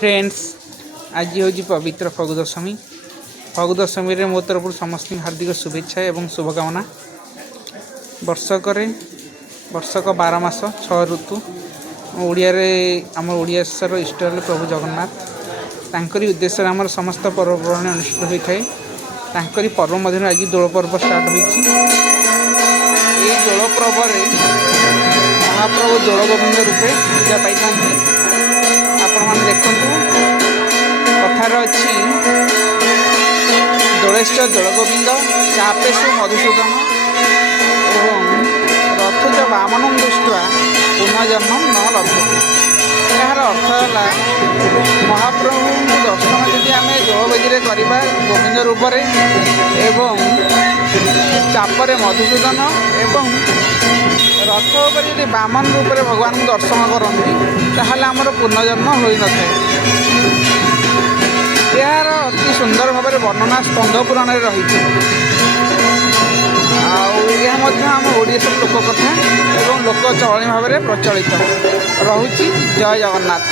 Friends आज हूँ पवित्र फगु दशमी। फगु दशमी रे मो तरफ समस्त हार्दिक शुभेच्छा एवं शुभकामना। वर्षक 12 मास 6 ऋतु ओडिया आम ओडियार इष्ट प्रभु जगन्नाथ तांकरी उद्देश्य आम समस्त पर्वपर्वाणी अनुष्ठित होता है। तांकरी पर्व मध्य आज दोल पर्व स्टार्ट होती। दोल पर्व महाप्रभु दोल गोविंद रूपे पूजा पाई आपण मैंने देखु कथार अच्छी दोलेश्च दोल गोविंद चापेशु मधुसूदन एवं रथुज बामन दृष्टि पुनर्जन्म न लभ्यते। यार अर्थ है महाप्रभु दर्शन जदि आम दोलबेदी करवा गोविंद रूप एवं चापरे मधुसूदन एवं रथ पर बामन रूप में भगवान को दर्शन करती ताहले आमर पुनर्जन्म हो न था। यार अति सुंदर भाव में वर्णना स्कंद पुराण रही आम ओडिशा लोक कथा एवं लोक चलनी भाव में प्रचलित रहुची। जय जगन्नाथ।